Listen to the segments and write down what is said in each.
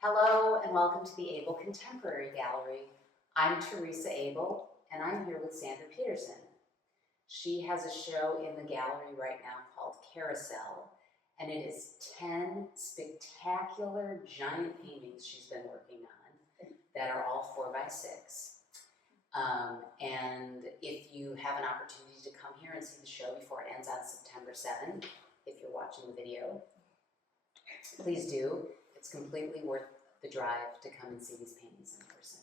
Hello and welcome to the Abel Contemporary Gallery. I'm Teresa Abel and I'm here with Sandra Peterson. She has a show in the gallery right now called Carousel, and it is 10 spectacular giant paintings she's been working on that are all 4x6. And if you have an opportunity to come here and see the show before it ends on September 7th, if you're watching the video, please do. It's completely worth the drive to come and see these paintings in person.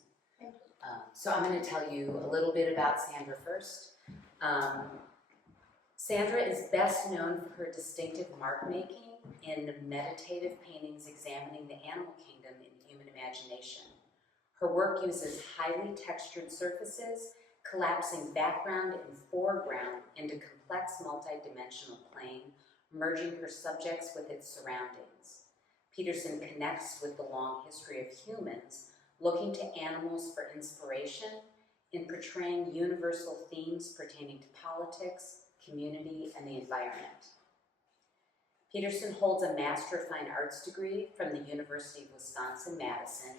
So I'm going to tell you a little bit about Sandra first. Sandra is best known for her distinctive mark making in meditative paintings examining the animal kingdom in human imagination. Her work uses highly textured surfaces, collapsing background and foreground into complex multi-dimensional plane, merging her subjects with its surroundings. Peterson connects with the long history of humans, looking to animals for inspiration in portraying universal themes pertaining to politics, community, and the environment. Peterson holds a Master of Fine Arts degree from the University of Wisconsin-Madison,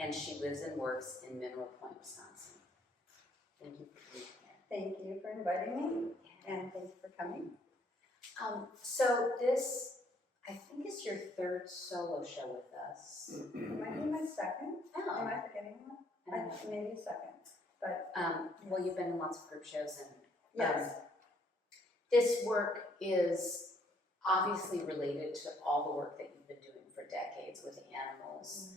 and she lives and works in Mineral Point, Wisconsin. Thank you for being here. Thank you for inviting me, and thank you for coming. So this, I think, is your third solo show with us. It might be my second. Oh. Am I forgetting one? Maybe second. But well, you've been in lots of group shows, and yes. This work is obviously related to all the work that you've been doing for decades with animals,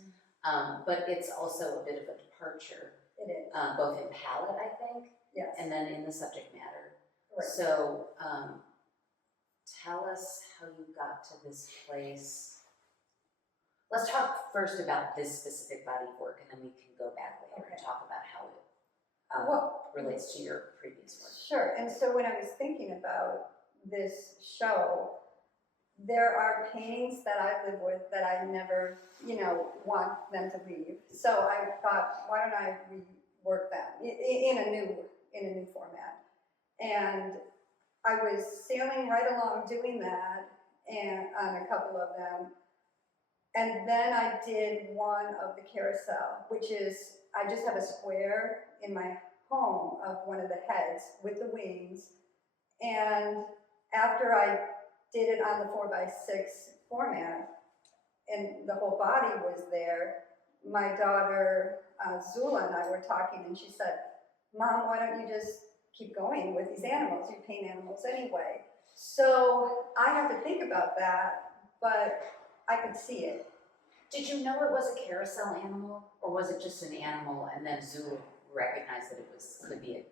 but it's also a bit of a departure. It is. Both in palette, I think, Yes. and then in the subject matter. Right. So tell us how you got to this place. Let's talk first about this specific body of work, and then we can go back later and talk about how it relates to your previous work. Sure. And so when I was thinking about this show, there are paintings that I live with that I never, want them to leave. So I thought, why don't I rework them in a new format? And I was sailing right along doing that, and on a couple of them. And then I did one of the carousel, which is, I just have a square in my home of one of the heads with the wings. And after I did it on the 4x6 format, and the whole body was there, my daughter Zula and I were talking, and she said, "Mom, why don't you just keep going with these animals? You paint animals anyway." So I have to think about that, but I could see it. Did you know it was a carousel animal, or was it just an animal and then Zula recognized that could be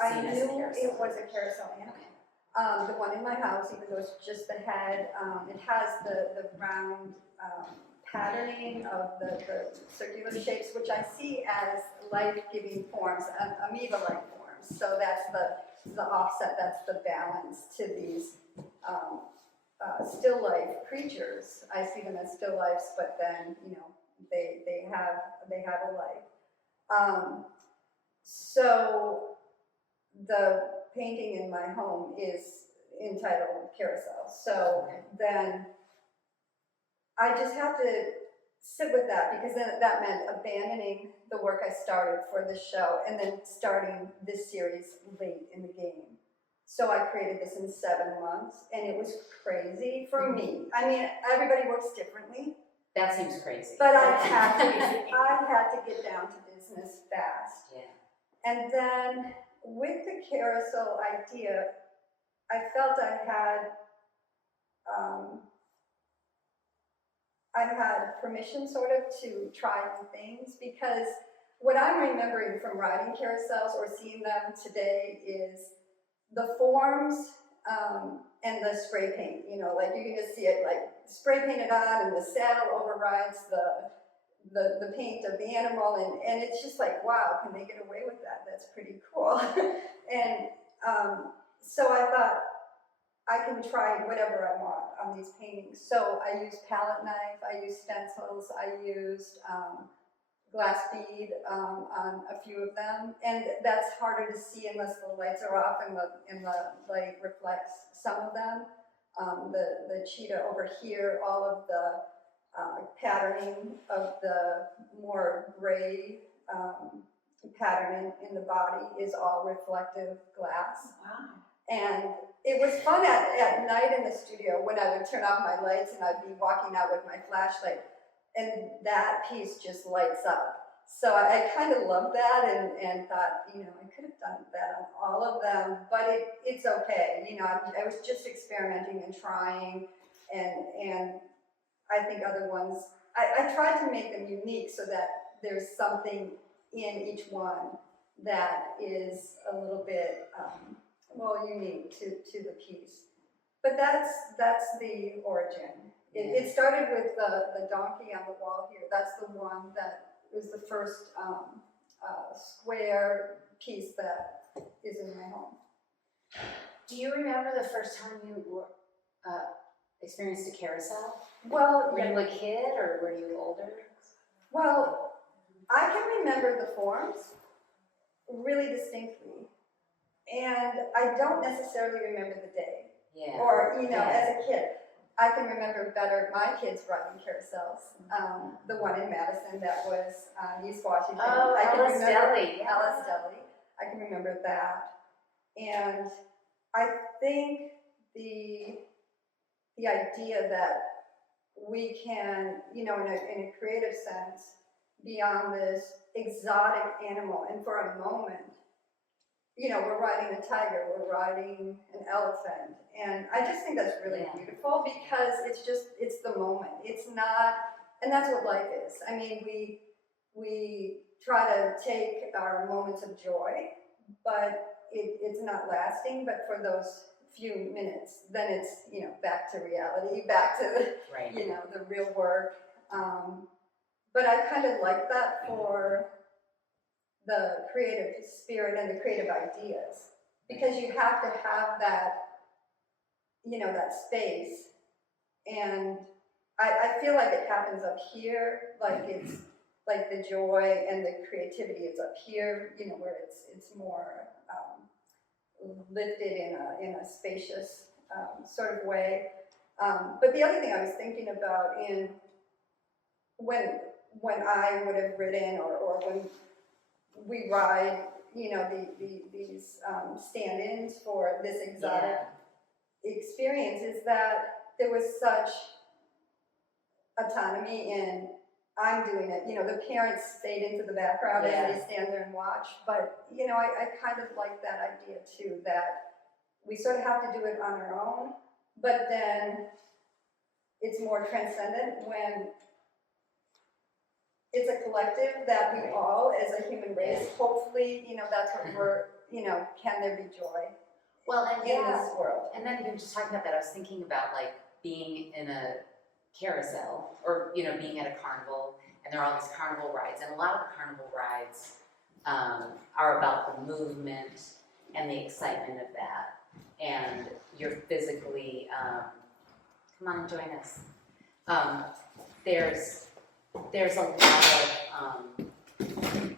I knew it was a carousel animal. Okay. The one in my house, even though it's just the head, it has the round patterning of the circular shapes, which I see as life-giving forms, amoeba-like forms. So that's the offset, that's the balance to these still life creatures. I see them as still lifes, but then they have a life. So the painting in my home is entitled Carousel. So then I just have to sit with that, because then that meant abandoning the work I started for this show and then starting this series late in the game. So I created this in 7 months, and it was crazy for me. I mean, everybody works differently. That seems crazy. But I had to get down to business fast. Yeah. And then with the carousel idea, I felt I had permission sort of to try new things, because what I'm remembering from riding carousels or seeing them today is the forms and the spray paint. Like you can just see it like spray painted on, and the saddle overrides the paint of the animal, and it's just like, wow, can they get away with that? That's pretty cool. And so I thought, I can try whatever I want on these paintings. So I used palette knife, I used stencils, I used glass bead on a few of them, and that's harder to see unless the lights are off and the light reflects some of them. The cheetah over here, all of the patterning of the more gray pattern in the body is all reflective glass. Wow. And it was fun at night in the studio when I would turn off my lights and I'd be walking out with my flashlight and that piece just lights up. So I kind of loved that and thought, you know, I could have done that on all of them, but it's okay. You know, I was just experimenting and trying, and I think other ones, I tried to make them unique so that there's something in each one that is a little bit, unique to the piece. But that's the origin. It started with the donkey on the wall here. That's the one that was the first square piece that is in my home. Do you remember the first time you experienced a carousel? Well, were you a kid or were you older? Well, I can remember the forms really distinctly, and I don't necessarily remember the day. Yeah. Or, you know, as a kid. I can remember better my kids riding carousels. The one in Madison that was East Washington. Oh, Alice Deli. Yeah. Alice Deli. I can remember that. And I think the idea that we can, you know, in a creative sense, beyond this exotic animal, and for a moment, you know, we're riding a tiger, we're riding an elephant, and I just think that's really beautiful because it's the moment. It's not, and that's what life is. I mean, we try to take our moments of joy, but it's not lasting. But for those few minutes, then it's, you know, back to reality, back to the, you know, the real work. But I kind of like that for the creative spirit and the creative ideas, because you have to have that, you know, that space. And I feel like it happens up here, like it's like the joy and the creativity is up here, you know, where it's more lifted in a spacious sort of way. But the other thing I was thinking about when I would have ridden or when we ride, you know, these stand-ins for this exotic experience, is that there was such autonomy in I'm doing it. You know, the parents stayed into the background and they stand there and watch. But, you know, I kind of like that idea too, that we sort of have to do it on our own, but then it's more transcendent when it's a collective that we all, as a human race, hopefully, you know, that's what we're, you know, can there be joy in this world? And then even just talking about that, I was thinking about like being in a carousel or, you know, being at a carnival, and there are all these carnival rides, and a lot of the carnival rides are about the movement and the excitement of that, and you're physically, come on, join us. There's a lot of,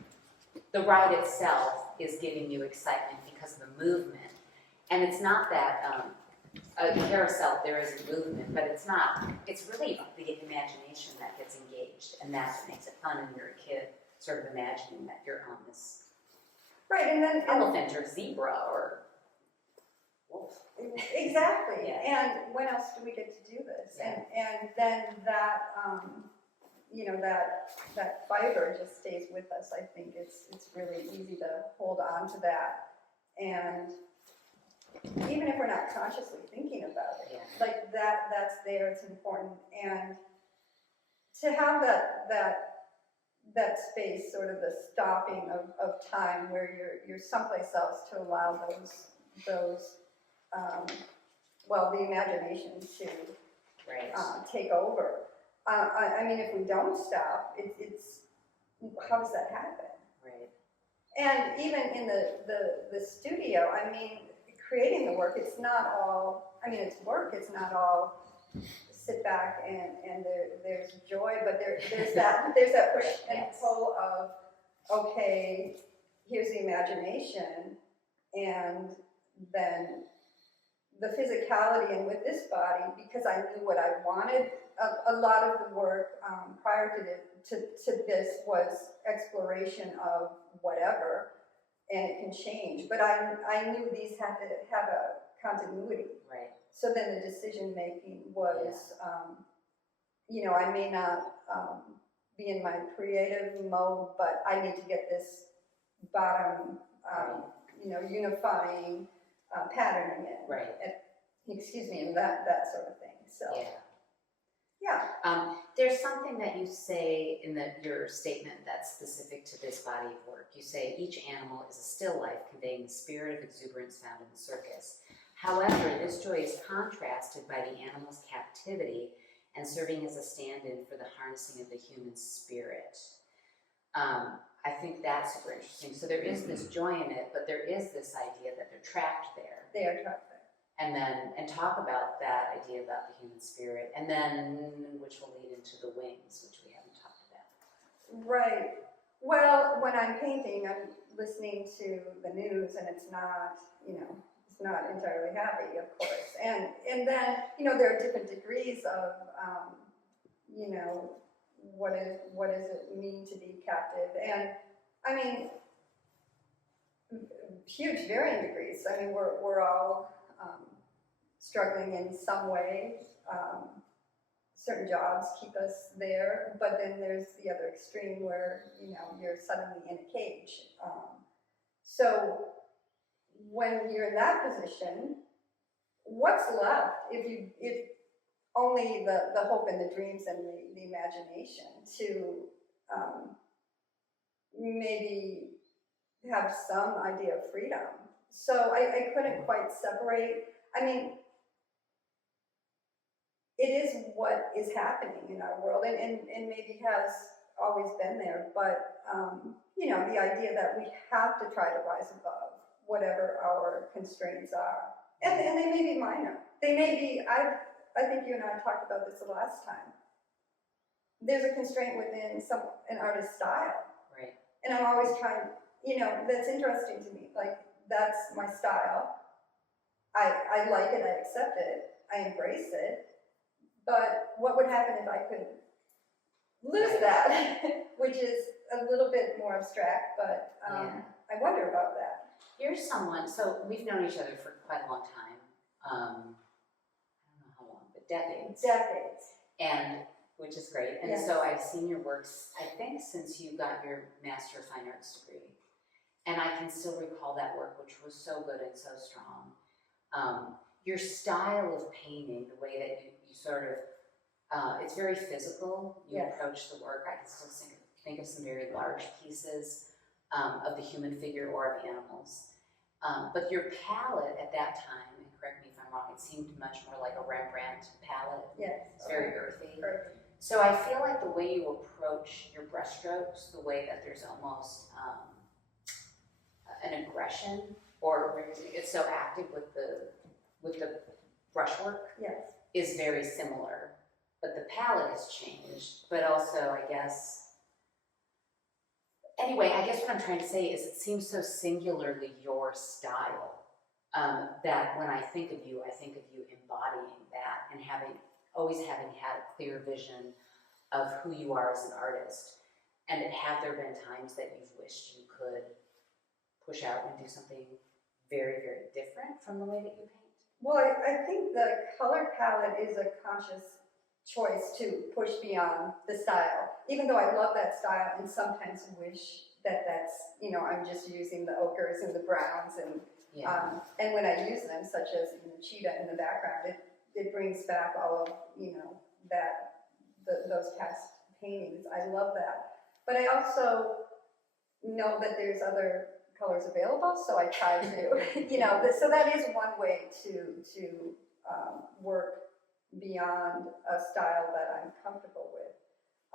the ride itself is giving you excitement because of the movement. And it's not that, a carousel, there is a movement, but it's not, it's really the imagination that gets engaged, and that's what makes it fun, and you're a kid sort of imagining that you're on this elephant or zebra or wolf. Exactly. And when else do we get to do this? And then that, you know, that fiber just stays with us. I think it's really easy to hold on to that, and even if we're not consciously thinking about it, like that's there. It's important, and to have that space, sort of the stopping of time, where you're someplace else to allow those the imagination to take over. I mean, if we don't stop, it's how does that happen? Right. And even in the studio, I mean, creating the work, it's not all, I mean, it's work, it's not all sit back and there's joy, but there's that push and pull of, okay, here's the imagination, and then the physicality, and with this body, because I knew what I wanted, a lot of the work prior to this was exploration of whatever, and it can change. But I knew these had to have a continuity. Right. So then the decision making was, you know, I may not be in my creative mode, but I need to get this bottom, you know, unifying, patterning in. Right. Excuse me, and that sort of thing. So yeah. There's something that you say in your statement that's specific to this body of work. You say each animal is a still life conveying the spirit of exuberance found in the circus. However, this joy is contrasted by the animal's captivity and serving as a stand-in for the harnessing of the human spirit. I think that's super interesting. So there is this joy in it, but there is this idea that they're trapped there. They are trapped there. And talk about that idea about the human spirit, and then which will lead into the wings, which we haven't talked about. Right. Well, when I'm painting, I'm listening to the news, and it's not, you know, it's not entirely happy, of course. And then, you know, there are different degrees of, you know, what does it mean to be captive? And I mean, huge varying degrees. I mean, we're all struggling in some way. Certain jobs keep us there, but then there's the other extreme where, you know, you're suddenly in a cage. So when you're in that position, what's left if only the hope and the dreams and the imagination to maybe have some idea of freedom. So I couldn't quite separate. I mean, it is what is happening in our world, and maybe has always been there, but you know, the idea that we have to try to rise above whatever our constraints are. And they may be minor. They may be, I think you and I talked about this the last time. There's a constraint within an artist's style. Right. And I'm always trying, you know, that's interesting to me. Like, that's my style. I like it, I accept it, I embrace it. But what would happen if I could lose that? Which is a little bit more abstract, but I wonder about that. You're someone, so we've known each other for quite a long time. I don't know how long, but decades. Decades. And, which is great. And Yes. so I've seen your works, I think, since you got your Master of Fine Arts degree. And I can still recall that work, which was so good and so strong. Your style of painting, the way that you sort of, it's very physical. You Yes. approach the work. I can still think of some very large pieces of the human figure or of animals. But your palette at that time, and correct me if I'm wrong, it seemed much more like a Rembrandt palette. Yes. It's very earthy. Perfect. So I feel like the way you approach your brushstrokes, the way that there's almost an aggression, or it's so active with the brushwork, Yes. is very similar. But the palette has changed, but also, I guess, anyway, I guess what I'm trying to say is it seems so singularly your style that when I think of you embodying that and always having had a clear vision of who you are as an artist. And have there been times that you've wished you could push out and do something very, very different from the way that you paint? Well, I think the color palette is a conscious choice to push beyond the style. Even though I love that style and sometimes wish that's, you know, I'm just using the ochres and the browns and and when I use them, such as in the cheetah in the background, it brings back all of, you know, those past paintings. I love that. But I also know that there's other colors available, so I try to, you know, so that is one way to work beyond a style that I'm comfortable with.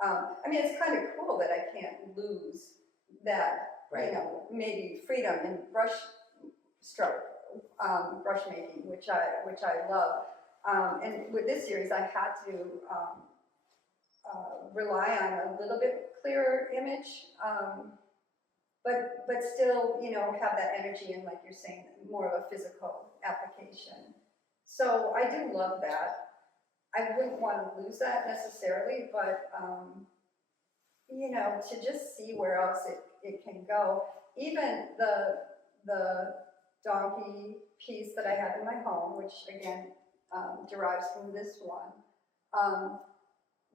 I mean, it's kind of cool that I can't lose that, you know, maybe freedom in brush making, which I love. And with this series, I had to rely on a little bit clearer image, but still, you know, have that energy and, like you're saying, more of a physical application. So I do love that. I wouldn't want to lose that necessarily, but you know, to just see where else it can go. Even the donkey piece that I have in my home, which again derives from this one,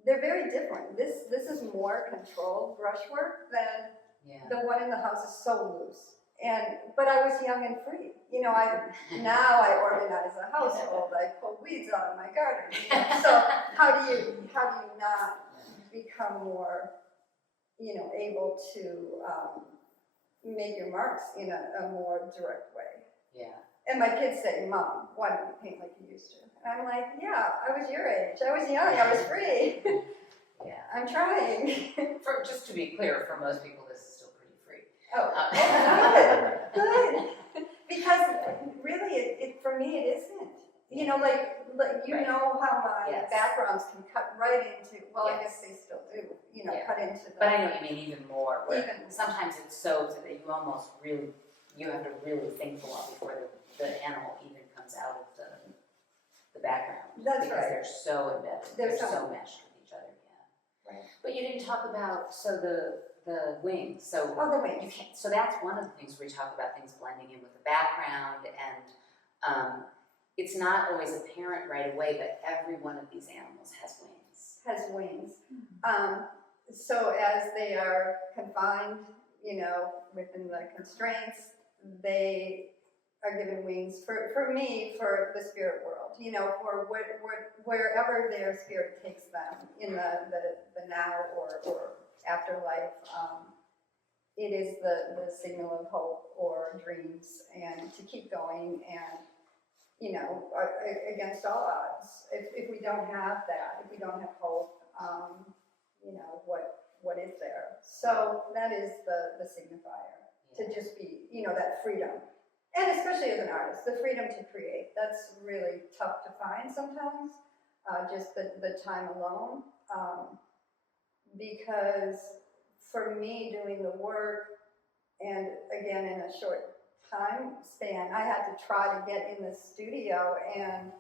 they're very different. This is more controlled brushwork than the one in the house is so loose. But I was young and free. You know, now I organize a household. I pull weeds out of my garden. You know? So how do you not become more, you know, able to make your marks in a more direct way? Yeah. And my kids say, "Mom, why don't you paint like you used to?" And I'm like, "Yeah, I was your age. I was young. I was free." Yeah, I'm trying. Just to be clear, for most people, this is still pretty free. Oh, good. Because really, for me, it isn't. You know, like you right. know how my backgrounds can cut right into. Well, I guess they still do. You know, cut into. But I know you mean even more. Sometimes it's so that you almost really have to really think for a while before the animal even comes out of the background. That's because right. They're so embedded. They're so meshed with each other. Yeah. Right. But you didn't talk about the wings. So the wings. So that's one of the things we talk about, things blending in with the background, and it's not always apparent right away, but every one of these animals has wings. Mm-hmm. So as they are confined, you know, within the constraints, they are given wings for me, for the spirit world, you know, for wherever their spirit takes them in the now or afterlife. It is the signal of hope or dreams, and to keep going, and you know, against all odds. If we don't have that, if we don't have hope, you know, what is there? So that is the signifier, to just be, you know, that freedom. And especially as an artist, the freedom to create. That's really tough to find sometimes, just the time alone. Because for me, doing the work, and again, in a short time span, I had to try to get in the studio, and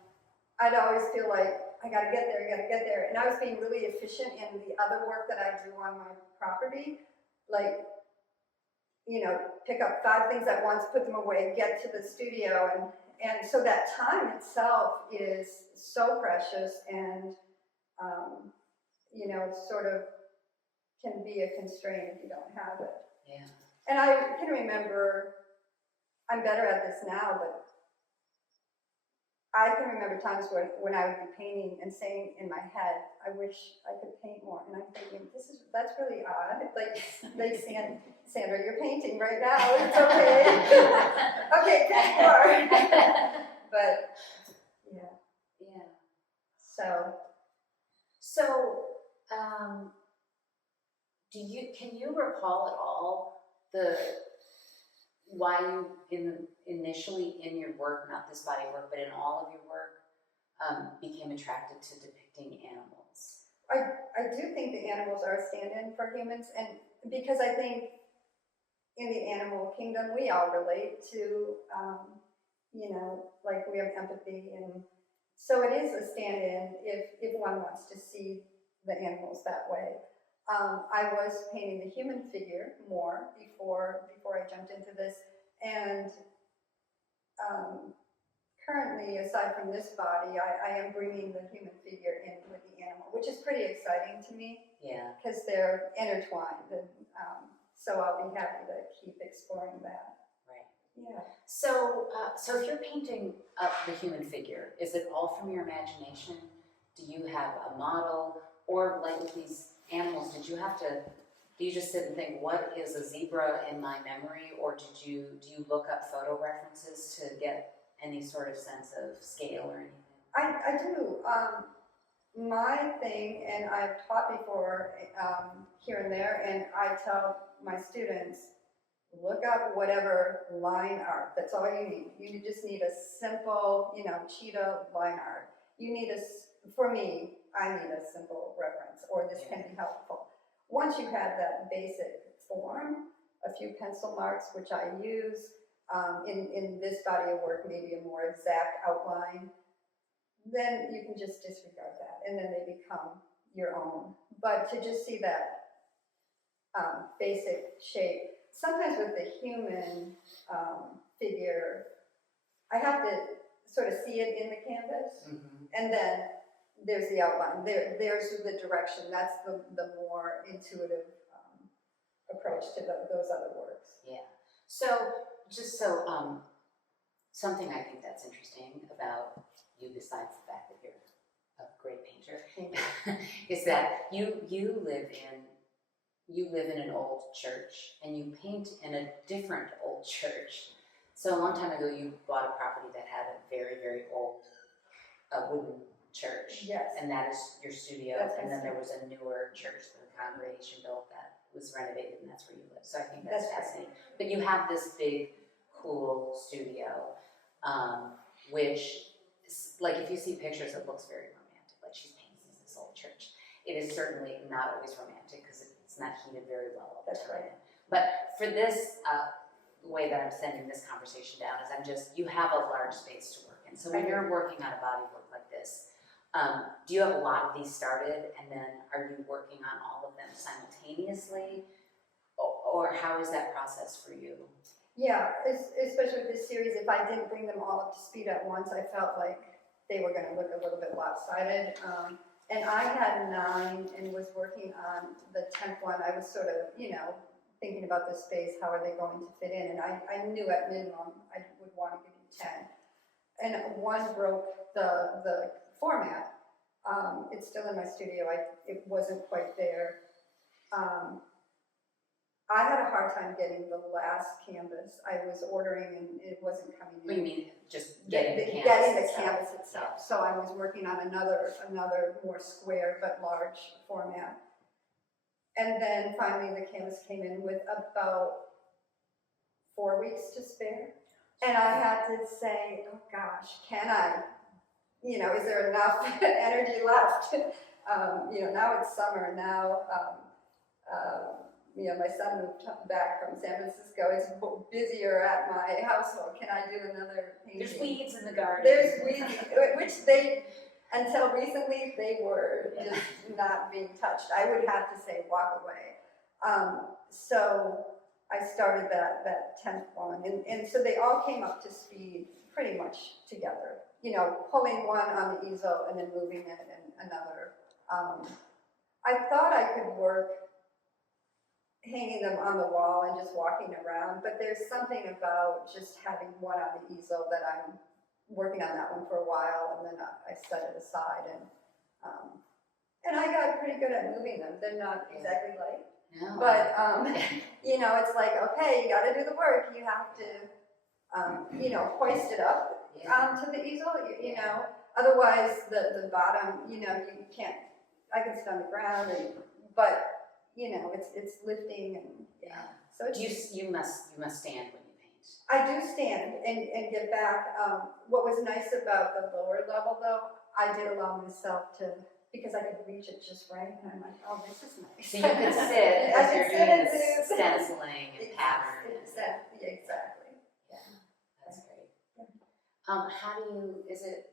I'd always feel like, I gotta get there. And I was being really efficient in the other work that I do on my property, like, you know, pick up 5 things at once, put them away, get to the studio, and so that time itself is so precious, and you know, it sort of can be a constraint if you don't have it. Yeah. And I can remember, I'm better at this now, but I can remember times when I would be painting and saying in my head, I wish I could paint more. And I'm thinking, that's really odd. Like Sandra, you're painting right now. It's okay. Okay, paint more. But yeah. So can you recall at all why you initially in your work, not this body of work, but in all of your work, became attracted to depicting animals? I do think the animals are a stand-in for humans, and because I think in the animal kingdom we all relate to, you know, like we have empathy, and so it is a stand-in if one wants to see the animals that way. I was painting the human figure more before I jumped into this, and currently, aside from this body, I am bringing the human figure in with the animal, which is pretty exciting to me. Yeah. Because they're intertwined, and so I'll be happy to keep exploring that. Right. Yeah. So if you're painting up the human figure, is it all from your imagination? Do you have a model, or like with these animals, do you just sit and think, what is a zebra in my memory, or do you look up photo references to get any sort of sense of scale or anything? I do. My thing, and I've taught before here and there, and I tell my students, look up whatever line art. That's all you need. You just need a simple, you know, cheetah line art. You need for me, I need a simple reference, or this can be helpful. Once you have that basic form, a few pencil marks, which I use, in this body of work, maybe a more exact outline, then you can just disregard that, and then they become your own. But to just see that basic shape, sometimes with the human figure, I have to sort of see it in the canvas, and then there's the outline. There's the direction. That's the more intuitive approach to those other works. Yeah. So, just so, something I think that's interesting about you, besides the fact that you're a great painter, is that you live in an old church, and you paint in a different old church. So a long time ago, you bought a property that had a very, very old wooden church. Yes. And that is your studio. That's and then there was a newer church that the congregation built that was renovated, and that's where you live. So I think that's fascinating. But you have this big, cool studio, which, like, if you see pictures, it looks very romantic. Like, she's painting in this old church. It is certainly not always romantic because it's not heated very well all the time. Right. But for this way that I'm sending this conversation down is you have a large space to work in. So when you're working on a body of work like this, do you have a lot of these started, and then are you working on all of them simultaneously? Or how is that process for you? Yeah, especially with this series, if I didn't bring them all up to speed at once, I felt like they were going to look a little bit lopsided. And I had 9 and was working on the 10th one. I was sort of, thinking about the space, how are they going to fit in? And I knew at minimum I would want to give you 10. And one broke the format. It's still in my studio. It wasn't quite there. I had a hard time getting the last canvas. I was ordering and it wasn't coming in. What do you mean, just getting the canvas Getting the itself? canvas itself. So I was working on another more square but large format. And then finally the canvas came in with about 4 weeks to spare. And I had to say, oh gosh, can I? Is there enough energy left? Now it's summer. Now, my son moved back from San Francisco. It's busier at my household. Can I do another painting? There's weeds in the garden. There's weeds, which until recently, they were just not being touched. I would have to say, walk away. So I started that 10th one. And so they all came up to speed pretty much together. Pulling one on the easel and then moving it and another. I thought I could work hanging them on the wall and just walking around, but there's something about just having one on the easel that I'm working on that one for a while, and then I set it aside, and I got pretty good at moving them. They're not exactly light, No. but it's like, okay, you got to do the work. You have to, hoist it up onto the easel. Otherwise the bottom, you can't. I can sit on the ground, but it's lifting and So you must stand when you paint. I do stand and get back. What was nice about the lower level, though, I did allow myself to, because I could reach it just right, and I'm like, oh, this is nice. So you could sit as you're doing this stenciling and pattern. Exactly. Yeah, that's great. How do you? Is it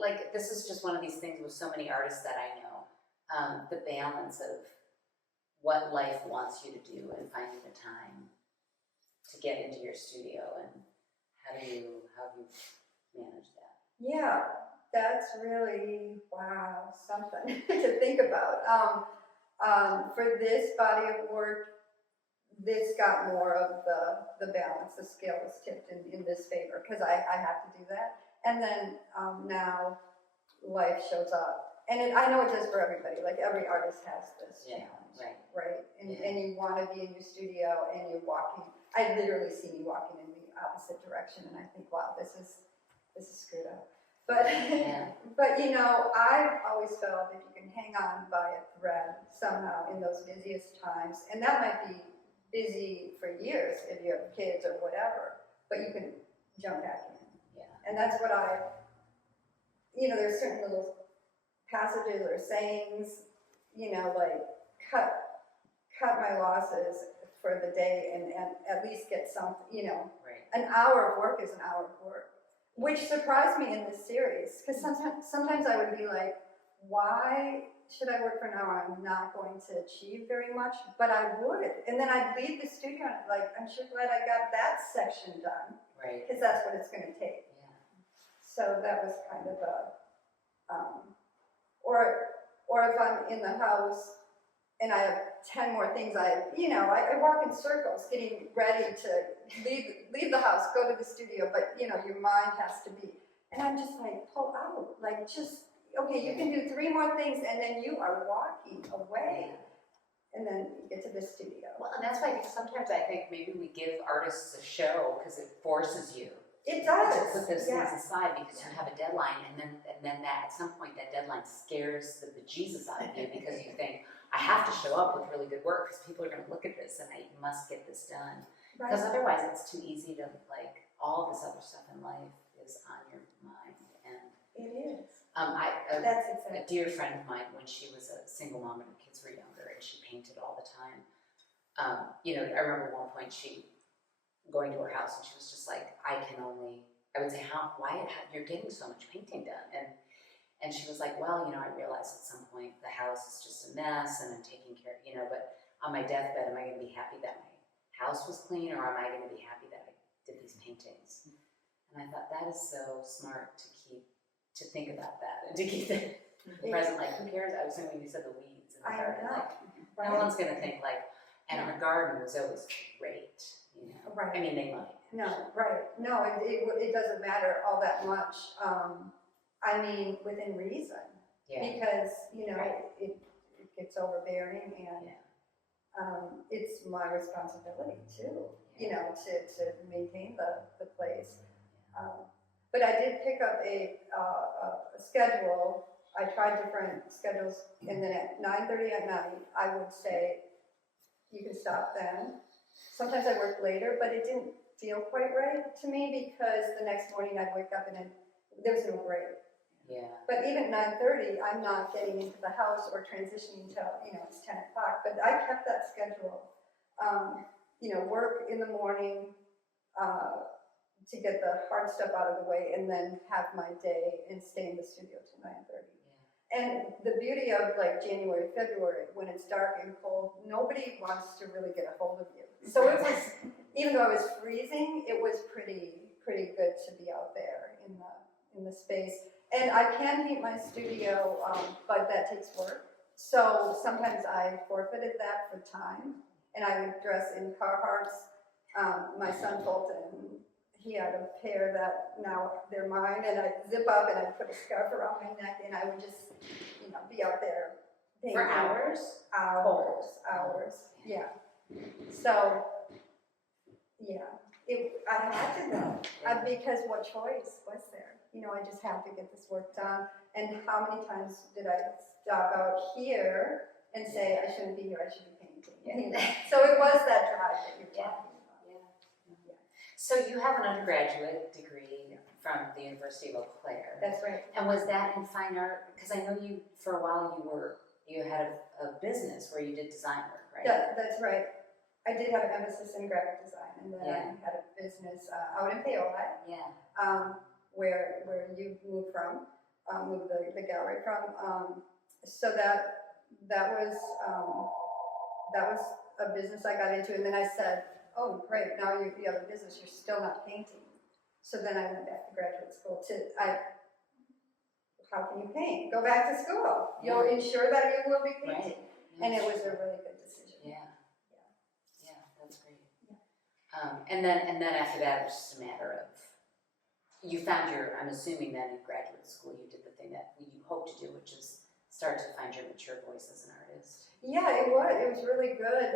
like this is just one of these things with so many artists that I know. The balance of what life wants you to do and finding the time to get into your studio, and how do you manage that? Yeah, that's really, something to think about. For this body of work, this got more of the balance. The scale was tipped in this favor because I have to do that. And then now life shows up. And I know it does for everybody. Like every artist has this challenge, right? And you want to be in your studio and you're walking. I literally see me walking in the opposite direction, and I think, wow, this is screwed up. But I've always felt if you can hang on by a thread somehow in those busiest times, and that might be busy for years if you have kids or whatever, but you can jump back in. Yeah. And that's what there's certain little passages or sayings, like cut my losses for the day and at least get something, Right. An hour of work is an hour of work. which surprised me in this series, because sometimes I would be like, why should I work for an hour? I'm not going to achieve very much, but I would. And then I'd leave the studio and like, I'm sure glad I got that section done, Right. because that's what it's going to take. Yeah. So that was kind of a, or if I'm in the house and I have 10 more things, I walk in circles getting ready to leave the house, go to the studio, but your mind has to be, and I'm just like, pull out, like just, okay, you can do 3 more things and then you are walking away. And then you get to the studio. Well, and that's why sometimes I think maybe we give artists a show because it forces you. It does. To put those things aside because you have a deadline, and then that at some point that deadline scares the bejesus out of you because you think, I have to show up with really good work because people are going to look at this and I must get this done. Right. Because otherwise it's too easy to, like, all this other stuff in life is on your mind. And it is. That's exactly. A dear friend of mine, when she was a single mom and her kids were younger and she painted all the time, I remember at one point going to her house and she was just like, I would say, you're getting so much painting done? And she was like, well, I realized at some point the house is just a mess and I'm taking care of, but on my deathbed, am I going to be happy that my house was clean, or am I going to be happy that I did these paintings? And I thought that is so smart to think about that and to keep it present. Like, who cares? I was saying when you said the weeds in the garden, like, no one's going to think like, and our garden was always great. Right. I mean, they might. No, right. No, it doesn't matter all that much. I mean, within reason. Yeah. Because, it gets overbearing and it's my responsibility too, to maintain the place. But I did pick up a schedule. I tried different schedules, and then at 9:30 at night, I would say, you can stop then. Sometimes I worked later, but it didn't feel quite right to me because the next morning I'd wake up and then there was no break. Yeah. But even at 9:30, I'm not getting into the house or transitioning until, it's 10 o'clock. But I kept that schedule. Work in the morning to get the hard stuff out of the way and then have my day and stay in the studio till 9:30. And the beauty of like January, February, when it's dark and cold, nobody wants to really get a hold of you. So it was, even though I was freezing, it was pretty good to be out there in the space. And I can heat my studio, but that takes work. So sometimes I forfeited that for time, and I would dress in Carhartts. My son Fulton, he had a pair that now they're mine, and I'd zip up and I'd put a scarf around my neck, and I would just, be out there painting. For hours? Hours, yeah. So, yeah, I had to go, because what choice was there? I just have to get this work done. And how many times did I stop out here and say, I shouldn't be here, I should be painting? So it was that drive that you're talking about. Yeah. So you have an undergraduate degree from the University of Eau Claire. That's right. And was that in fine art? Because I know for a while you had a business where you did design work, right? Yeah, that's right. I did have an emphasis in graphic design, and then I had a business out in Paola. Yeah. Where you moved the gallery from. So that was a business I got into, and then I said, oh great, now you have a business, you're still not painting. So then I went back to graduate school how can you paint? Go back to school. You'll ensure that you will be painting. Right. And it was a really good decision. Yeah, that's great. Yeah. And then after that, it was just a matter of, you found I'm assuming that in graduate school you did the thing that you hope to do, which is start to find your mature voice as an artist. Yeah, it was really good,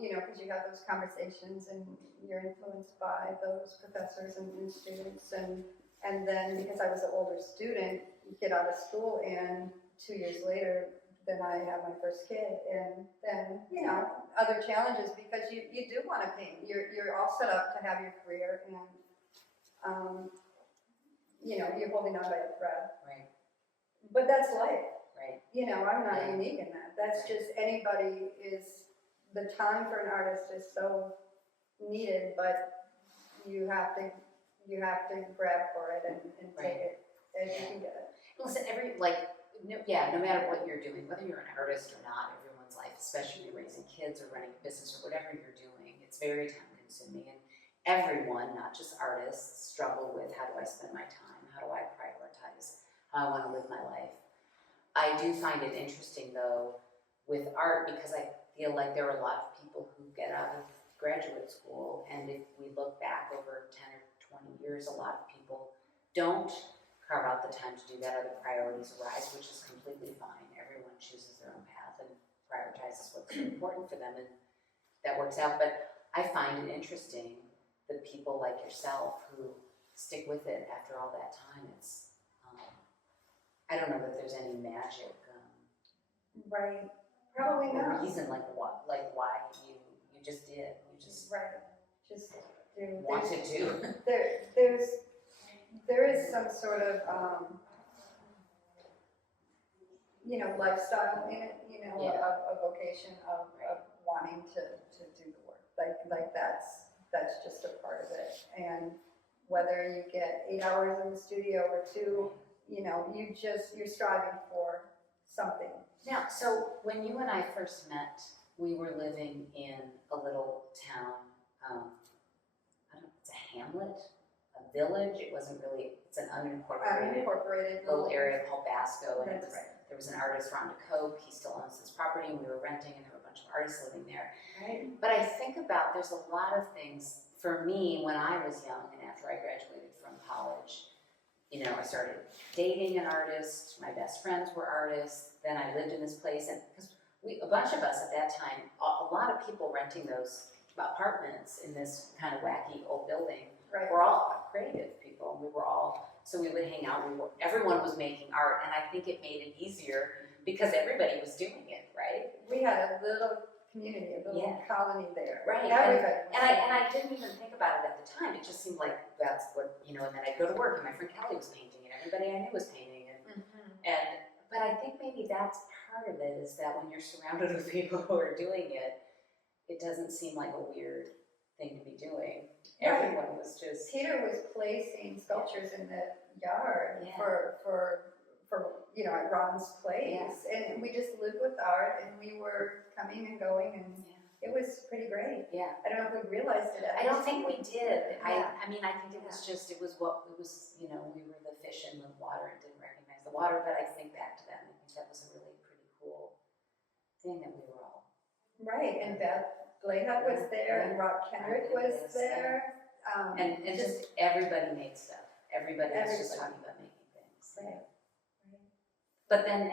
because you have those conversations and you're influenced by those professors and students, and then because I was an older student, you get out of school and 2 years later, then I have my first kid, and then, other challenges because you do want to paint. You're all set up to have your career, and you're holding on by a thread. Right. But that's life. Right. I'm not unique in that. That's just anybody the time for an artist is so needed, but you have to you have to grab for it and take it as you can get it. Listen, no matter what you're doing, whether you're an artist or not, everyone's life, especially if you're raising kids or running a business or whatever you're doing, it's very time consuming. And everyone, not just artists, struggle with how do I spend my time? How do I prioritize how I want to live my life? I do find it interesting though with art because I feel like there are a lot of people who get out of graduate school, and if we look back over 10 or 20 years, a lot of people don't carve out the time to do that. Other priorities arise, which is completely fine. Everyone chooses their own path and prioritizes what's important for them, and that works out. But I find it interesting that people like yourself who stick with it after all that time. It's I don't know that there's any magic Right. Probably not. reason like why you just did. You just Right. Just do. wanted to. There is some sort of lifestyle in it. A vocation of wanting to do the work. Like that's just a part of it. And whether you get 8 hours in the studio or 2, you're striving for something. Now, so when you and I first met, we were living in a little town, I don't know, it's a hamlet, a village. It wasn't really, it's an unincorporated little area called Basco. And That's right. There was an artist, Ron DeCope. He still owns this property, and we were renting, and there were a bunch of artists living there. Right. But I think about, there's a lot of things, for me, when I was young and after I graduated from college, I started dating an artist, my best friends were artists, then I lived in this place, and because a bunch of us at that time, a lot of people renting those apartments in this kind of wacky old building, Right. were all creative people, and so we would hang out, everyone was making art, and I think it made it easier because everybody was doing it, right? We had a little community, a little colony there. Right. Everybody. And I didn't even think about it at the time. It just seemed like that's what, and then I'd go to work and my friend Kelly was painting and everybody I knew was painting. But I think maybe that's part of it, is that when you're surrounded with people who are doing it, it doesn't seem like a weird thing to be doing. Right. Everyone was just... Peter was placing sculptures in the yard for at Ron's place. And we just lived with art, and we were coming and going, and it was pretty great. Yeah. I don't know if we realized it. I don't think we did. Yeah. I mean, I think it was just, we were the fish in the water and didn't recognize the water, but I think back to that, and I think that was a really pretty cool thing that we were all... Right, and Beth Blayhut was there, and Rob Kendrick was there. And just everybody made stuff. Everybody was just talking about making things. Right. But then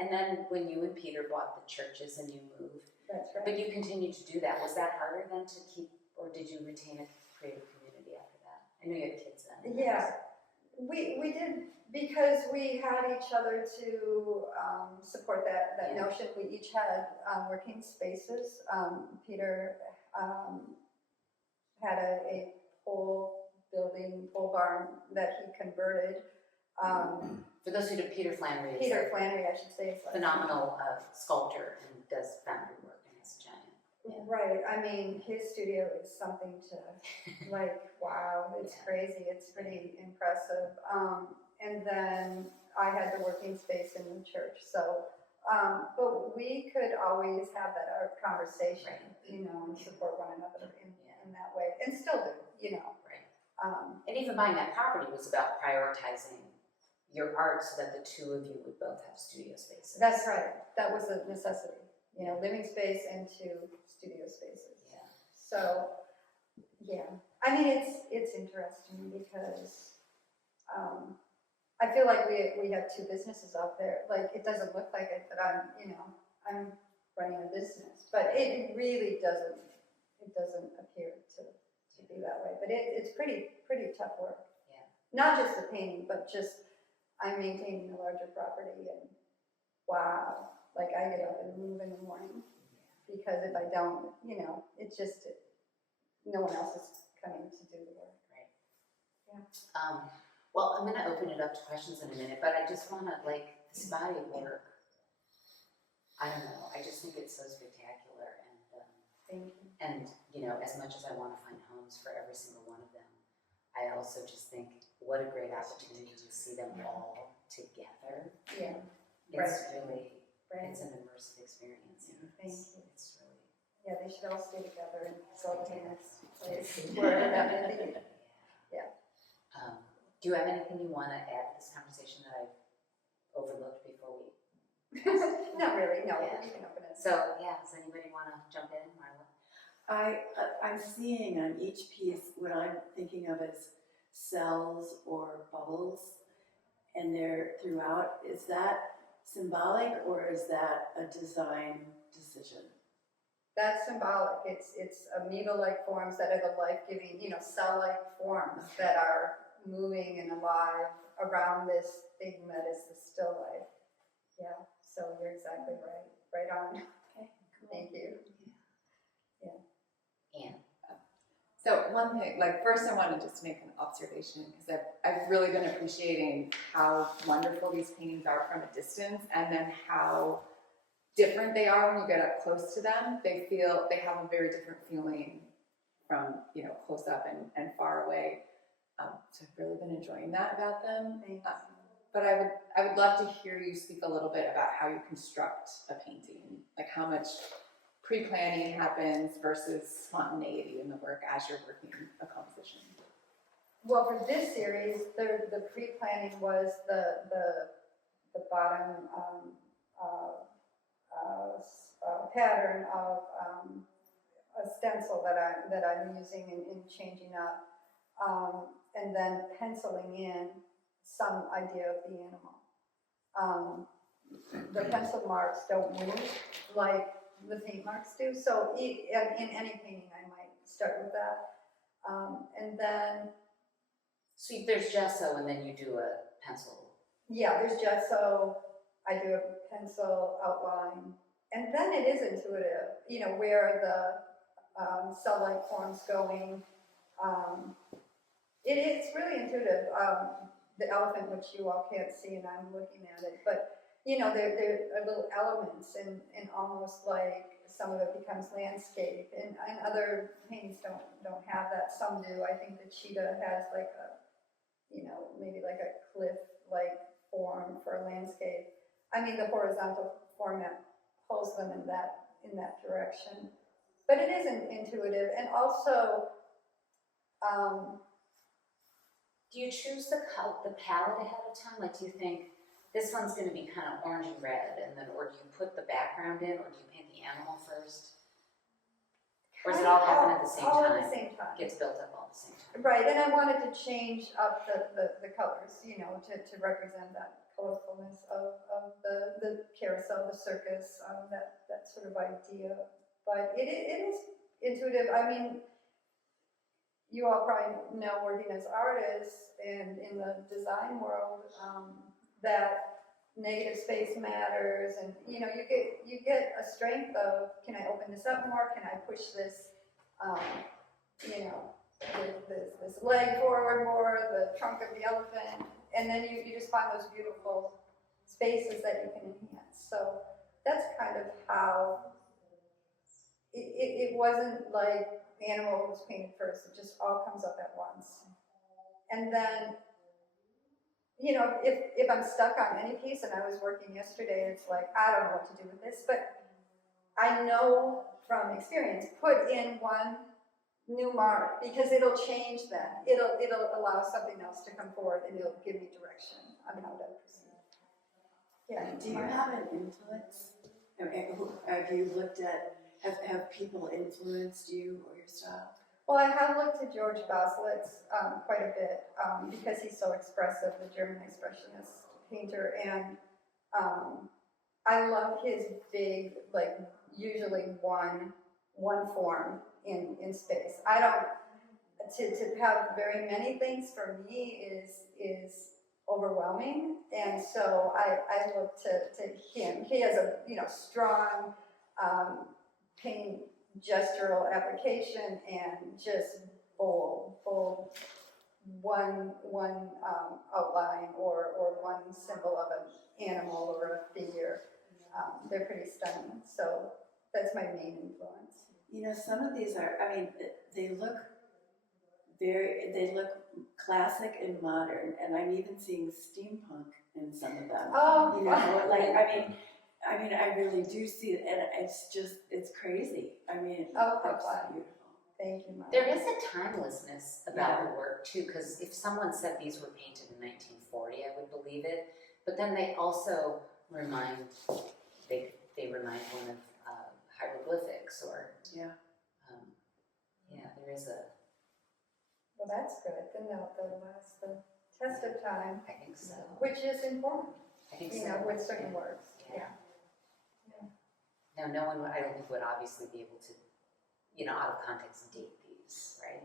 when you and Peter bought the churches and you moved, That's right. but you continued to do that, was that harder then to keep, or did you retain a creative community after that? I know you had kids then. Yeah, we did, because we had each other to support that notion. We each had working spaces. Peter had a pole barn that he converted. For those who know, Peter Flannery, I should say. phenomenal sculptor and does foundry work and has a giant. Yeah. Right. I mean, his studio is something to, wow, it's crazy. It's pretty impressive. And then I had the working space in the church. So, but we could always have that art conversation, and support one another in that way, and still do, Right. And even buying that property was about prioritizing your art so that the two of you would both have studio spaces. That's right. That was a necessity. Living space and 2 studio spaces. Yeah. So, yeah. I mean, it's interesting because I feel like we have 2 businesses out there. Like, it doesn't look like it, but I'm running a business. But it really doesn't. It doesn't appear to be that way. But it's pretty tough work. Yeah. Not just the painting, but just I'm maintaining a larger property, and wow, like I get up and move in the morning, because if I don't, it's just no one else is coming to do the work. Right. Yeah. Well, I'm going to open it up to questions in a minute, but I just want to, this body of work, I don't know, I just think it's so spectacular, and Thank you. And as much as I want to find homes for every single one of them, I also just think what a great opportunity to see them all together. Yeah. It's really, Right. it's an immersive experience. Thank you. It's really, Yeah, they should all stay together and go to the next place wherever that may be. Yeah. Do you have anything you want to add to this conversation that I've overlooked before we? Not really, no, Yeah. you can open it. So, yeah, does anybody want to jump in, Marla? I'm seeing on each piece what I'm thinking of as cells or bubbles, and they're throughout. Is that symbolic or is that a design decision? That's symbolic. It's amoeba-like forms that are the life-giving, cell-like forms that are moving and alive around this thing that is the still life. Yeah, so you're exactly right. Right on. Okay, cool. Thank you. Anne? So one thing, first I want to just make an observation because I've really been appreciating how wonderful these paintings are from a distance, and then how different they are when you get up close to them. They have a very different feeling from close up and far away. So I've really been enjoying that about them. Thanks. But I would love to hear you speak a little bit about how you construct a painting, like how much pre-planning happens versus spontaneity in the work as you're working a composition. Well, for this series, the pre-planning was the bottom pattern of a stencil that I'm using in changing up, and then penciling in some idea of the animal. The pencil marks don't move like the paint marks do, so in any painting I might start with that, and then So there's gesso and then you do a pencil. yeah, there's gesso. I do a pencil outline, and then it is intuitive. Where the cell-like form's going. It's really intuitive. The elephant, which you all can't see, and I'm looking at it, but there are little elements, and almost like some of it becomes landscape, and other paintings don't have that. Some do. I think the cheetah has like maybe like a cliff-like form for a landscape. I mean, the horizontal format pulls them in that direction, but it is intuitive, and also. Do you choose the palette ahead of time? Like, do you think this one's going to be kind of orange and red, and then, or do you put the background in, or do you paint the animal first? Or does it all happen at the same all time? at the same time. Gets built up all at the same time. Right, and I wanted to change up the colors, to represent that colorfulness of the carousel, the circus, that sort of idea. But it is intuitive. I mean, you all probably know, working as artists and in the design world, that negative space matters, and you get a strength of, can I open this up more? Can I push this, this leg forward more, the trunk of the elephant, and then you just find those beautiful spaces that you can enhance. So that's kind of how it wasn't like the animal was painted first. It just all comes up at once. And then, if I'm stuck on any piece, and I was working yesterday, it's like, I don't know what to do with this, but I know from experience, put in one new mark, because it'll change then. It'll allow something else to come forward, and it'll give me direction on how to proceed. Yeah. Do you have an influence? Have you looked at, have people influenced you or your style? Well, I have looked at George Baselitz quite a bit, because he's so expressive, the German expressionist painter, and I love his big, like, usually one form in space. I don't, to have very many things for me is overwhelming, and so I look to him. He has a strong paint gestural application, and just bold one outline or one symbol of an animal or a figure. They're pretty stunning. So that's my main influence. Some of these are, they look they look classic and modern, and I'm even seeing steampunk in some of them. Oh, You know, like, I mean, I really do see it, and it's crazy. I mean, Oh, it's wow. beautiful. thank you, Mom. There is a timelessness about the work too, because if someone said these were painted in 1940, I would believe it. But then they also remind one of hieroglyphics or Yeah. there is a. Well, that's good. Then they'll last the test of time, I think so. which is important, I think you so. know, with certain works. Yeah. Now, no one, I don't think, would obviously be able to, out of context, date these, right?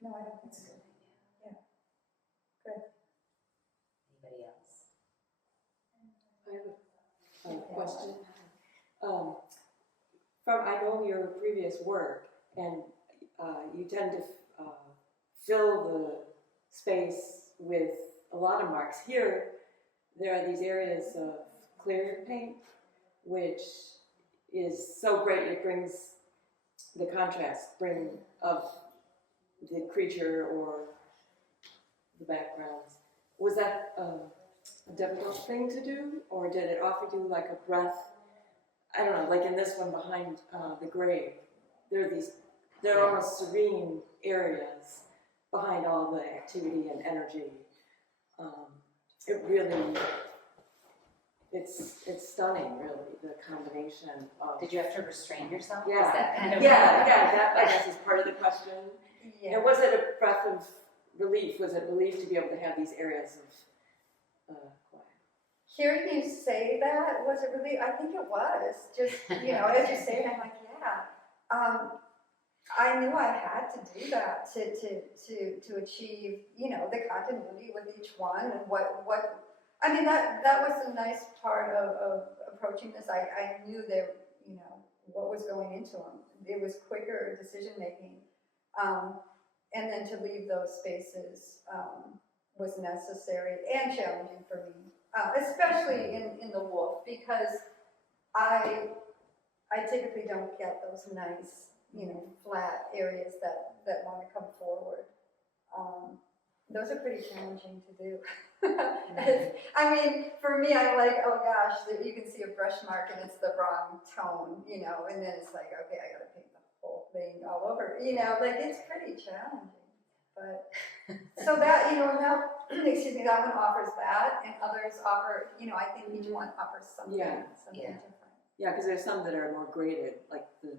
No, I don't think That's a so. good thing. Yeah. Good. Anybody else? I have a question. I know your previous work, and you tend to fill the space with a lot of marks. Here, there are these areas of clear paint, which is so great. It brings the contrast of the creature or the backgrounds. Was that a difficult thing to do, or did it offer you like a breath? I don't know, like in this one behind the grave, there are almost serene areas behind all the activity and energy. It's stunning, really, the combination of. Did you have to restrain yourself? Yeah. Is that kind of That I guess is part of the question. Yeah. And was it a breath of relief? Was it relief to be able to have these areas of quiet? Hearing you say that, was it really? I think it was. Just, as you say it, I'm like, yeah. I knew I had to do that to achieve, the continuity with each one and what. I mean, that was the nice part of approaching this. I knew that, what was going into them. It was quicker decision making. And then to leave those spaces was necessary and challenging for me, especially in the wolf, because I typically don't get those nice, flat areas that want to come forward. Those are pretty challenging to do. I mean, for me, I'm like, oh gosh, you can see a brush mark and it's the wrong tone, and then it's like, okay, I gotta paint the whole thing all over, like it's pretty challenging. But, so that, now, excuse me, that one offers that, and others offer, I think each one offers something different. Yeah, because there's some that are more graded, like the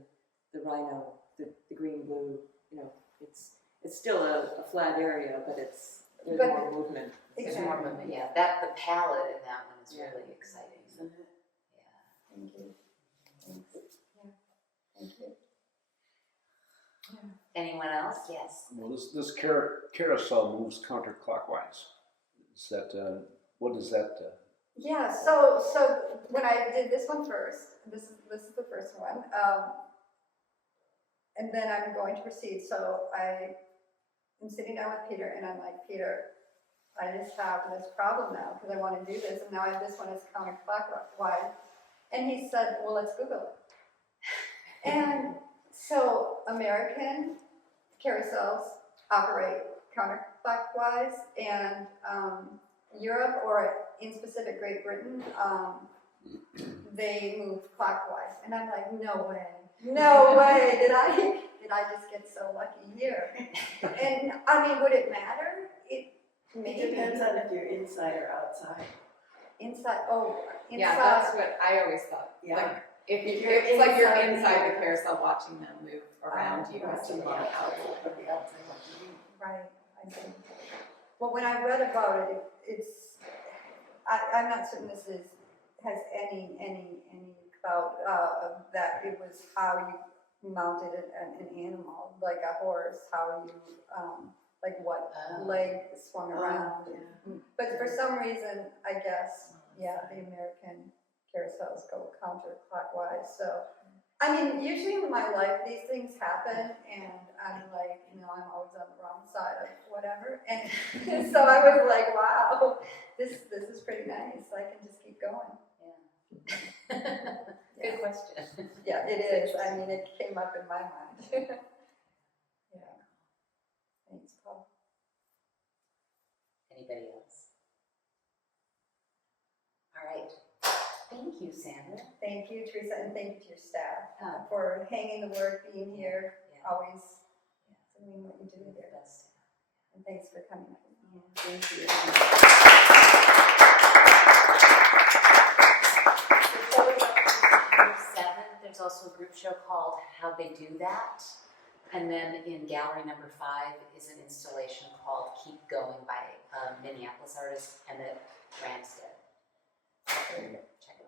rhino, the green blue, it's still a flat area, but there's more movement. There's Exactly. more movement, yeah. The palette in that one is really exciting. Isn't it? Yeah. Thank you. Thanks. Yeah. Thank you. Yeah. Anyone else? Yes. Well, this carousel moves counterclockwise. Is that what is that? Yeah. So when I did this one first, this is the first one, and then I'm going to proceed. So I am sitting down with Peter, and I'm like, Peter, I just have this problem now because I want to do this, and now I have this one is counterclockwise. And he said, well, let's Google it. And so American carousels operate counterclockwise, and Europe, or in specific Great Britain, they move clockwise. And I'm like, no way. Did I just get so lucky here? And I mean, would it matter? It maybe depends on if you're inside or outside. Inside. Yeah, that's what I always thought. Yeah. Like, if you're it's like you're inside, inside the carousel watching them move around you Right. instead of on the outside. Right, I see. Well, when I read about it, I'm not certain this has any clout that it was how you mounted an animal, like a horse, how you, like what leg swung around. But for some reason, I guess, the American carousels go counterclockwise. So, I mean, usually in my life, these things happen, and I'm like, I'm always on the wrong side of whatever. And so I was like, wow, this is pretty nice. I can just keep going. Yeah. Good question. Yeah, it is. I mean, it came up in my mind. Yeah. Anybody else? All right. Thank you, Sandra. Thank you, Teresa, and thank you to your staff Oh. for hanging the work, being here, Yeah. always doing what you do You're the here. best. And thanks for coming. Thank you. Before we go to group 7, there's also a group show called How They Do That. And then in gallery number 5 is an installation called Keep Going by a Minneapolis artist, Emmett Ramstead. So check